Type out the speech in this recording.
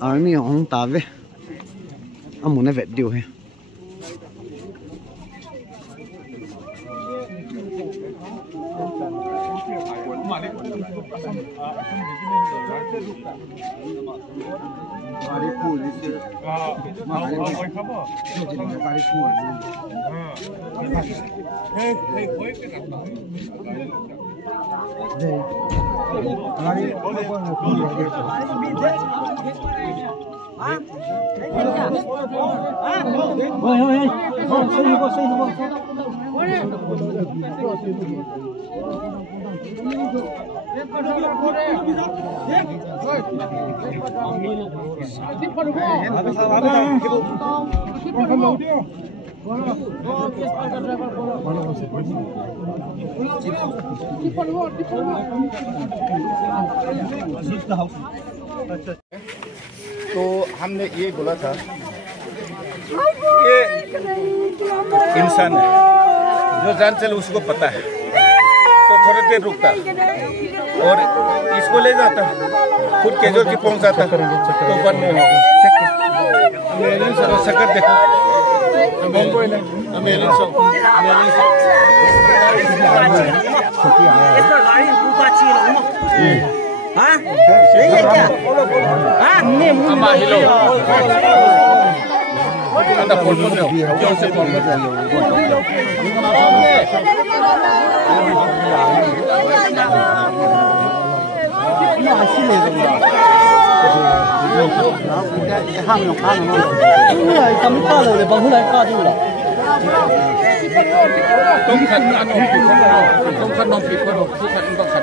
army hong ta ve amune vet diu he तो हमने ये बोला था ये इंसान है जो जान चले उसको पता है तो थोड़ी देर रुकता और इसको ले जाता खुद कैजुअलिटी पहुंचाता तो वन में शक्कर देखो हाँ नहीं है क्या हाँ ada polvo no yo se polvo no así le doy ham no ham no này cắm cao rồi để bằng này cao đi rồi không khăn ăn không khăn non thịt không khăn không khăn